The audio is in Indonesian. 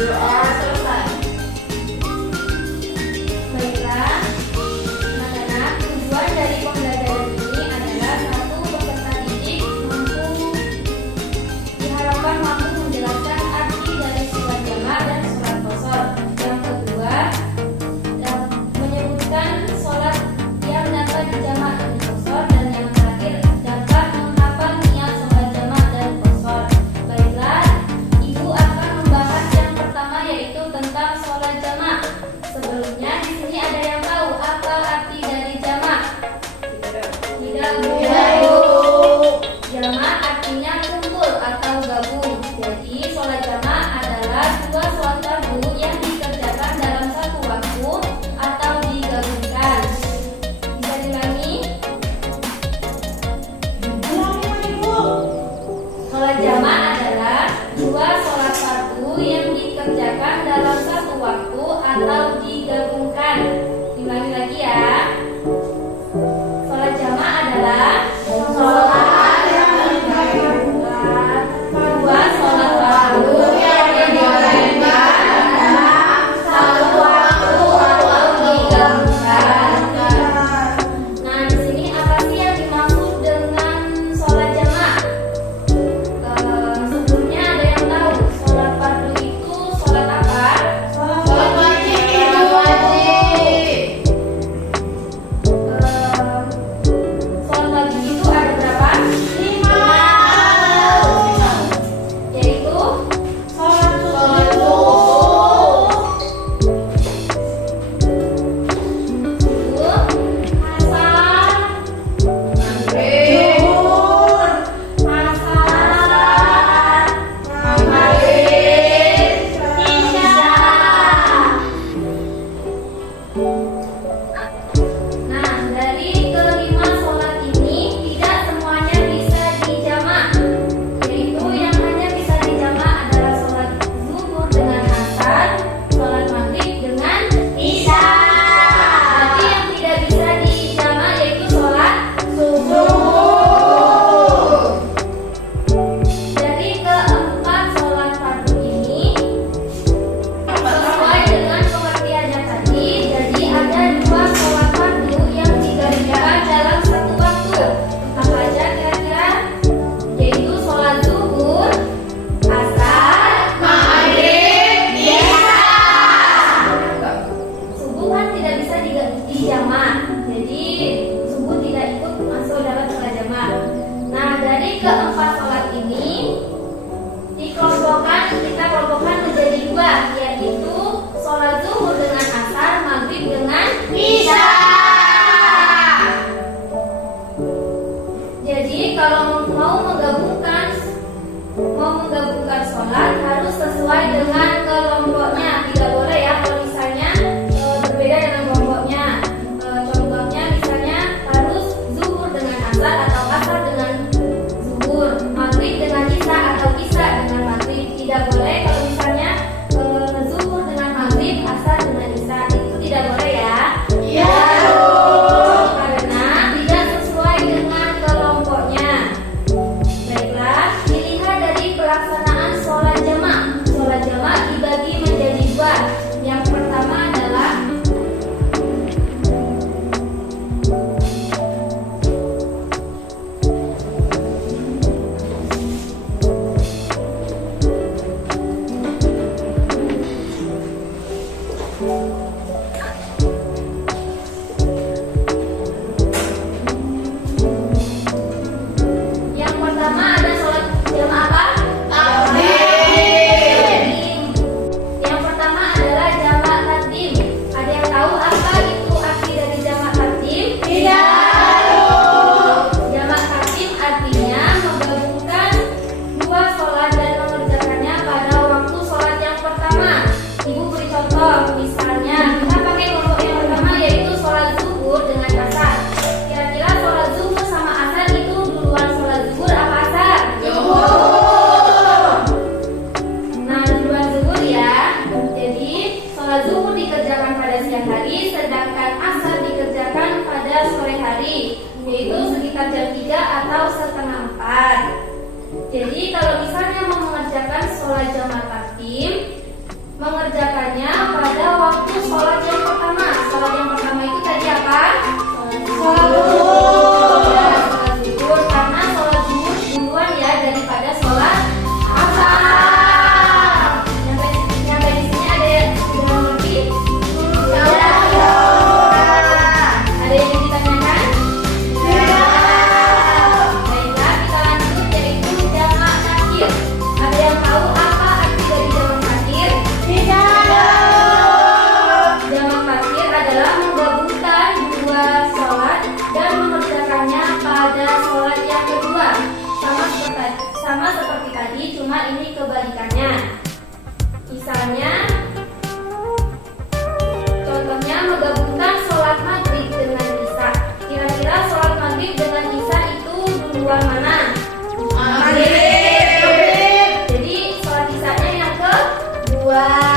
Doa selesai. Baiklah, anak-anak, tujuan dari pembelajaran ini adalah satu, peserta didik diharapkan mampu menjelaskan arti dari sholat jamaah dan sholat qashar. Yang kedua, menyebutkan sholat yang dapat dijamak dan qashar. Dan yang terakhir, dapat menghafal niat sholat jamaah dan qashar. Baiklah, Ibu akan membahas yang pertama, yaitu tentang sholat jamaah. Sebelumnya di sini ada yang tahu apa arti dari jamaah? Tidak, Bu. Jamaah artinya kumpul atau gabung. Jadi sholat jamaah adalah dua sholat fardu yang dikerjakan dalam satu waktu atau digabungkan. Bisa diulangi? Sholat jamaah adalah dua sholat fardu yang dikerjakan dalam satu waktu atau digabungkan. Diulangi lagi ya. Sholat jamaah adalah sholat yang digabungkan, dua sholat fardu yang digabungkan dalam satu waktu atau digabungkan. Nah, di sini apa sih yang dimaksud dengan sholat jamaah? Sebelumnya ada yang tahu sholat fardu itu sholat apa? Sholat wajib. Sholat wajib itu ada berapa? 5. Yaitu Sholat subuh. subuh, asar, Maghrib. zuhur, asar, Maghrib. isya. Nah, dari kelima sholat ini tidak semuanya bisa dijamak. Yaitu yang hanya bisa dijamak adalah sholat zuhur dengan asar, sholat maghrib dengan isya. Tapi yang tidak bisa dijamak yaitu sholat subuh. Dari keempat sholat fardu ini, sesuai dengan pengertiannya tadi, jadi ada dua sholat fardu yang dikerjakan dalam satu waktu. Apa aja kira-kira? Yaitu sholat zuhur, asar, Maghrib. Isya. subuh kan tidak bisa dijamak, jadi subuh tidak ikut masuk dalam sholat jamaah. Nah, dari keempat sholat ini kita kelompokkan menjadi dua, yaitu sholat zuhur dengan asar, maghrib dengan isya. Jadi kalau mau menggabungkan sholat harus sesuai dengan kelompoknya. Tidak boleh ya kalau misalnya berbeda dengan kelompoknya. Contohnya misalnya harus zuhur dengan asar atau asar dengan zuhur, maghrib dengan isya atau isya dengan maghrib. Tidak boleh kalau misalnya zuhur dengan maghrib, asar dengan isya, itu tidak boleh ya. Iya. Karena tidak sesuai dengan kelompoknya. Baiklah, dilihat dari pelaksanaan sholat jamaah. Sholat jamaah kebalikannya. Misalnya, contohnya menggabungkan sholat maghrib dengan isya. Kira-kira sholat maghrib dengan isya itu duluan mana? Maghrib. Jadi sholat isyanya yang kedua.